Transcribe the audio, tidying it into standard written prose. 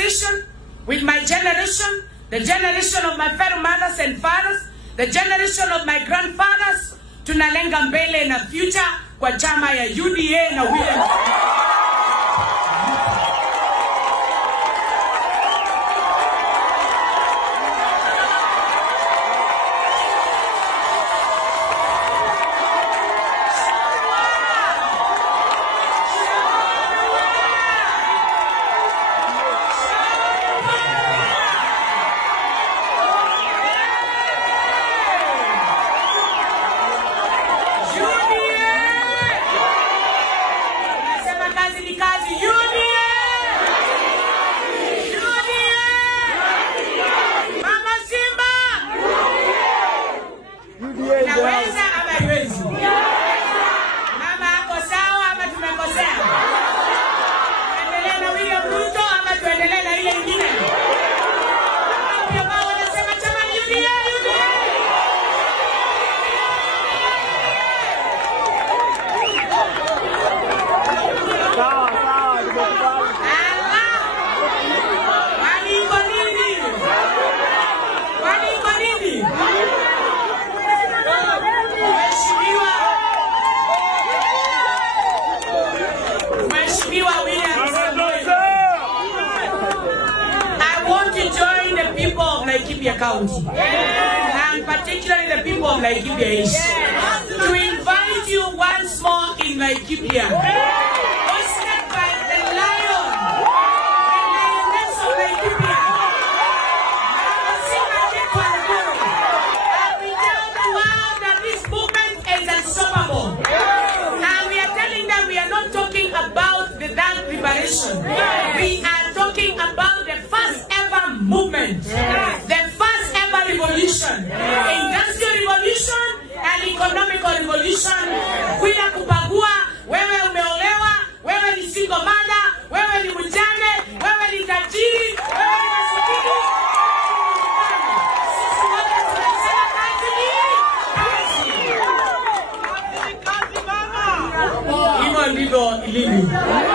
organization, with my generation, the generation of my fellow mothers and fathers, the generation of my grandfathers, tunalenga mbele na future kwa chama ya UDA na William. County, and particularly the people of Laikipia East, to invite you once more in Laikipia, hosted by the lion, the lioness of Laikipia, and we tell the world that this movement is unstoppable, and we are telling them we are not talking about the dark liberation, we are talking about the first ever movement, revolution, industrial revolution and economical revolution. Kuya kupagua, wewe umeolewa, wewe ni single mother, wewe ni mjane, wewe ni tajiri, wewe ni masikini. Sisi wote tunasema kazi mama. Hivyo ndivyo ilivyo.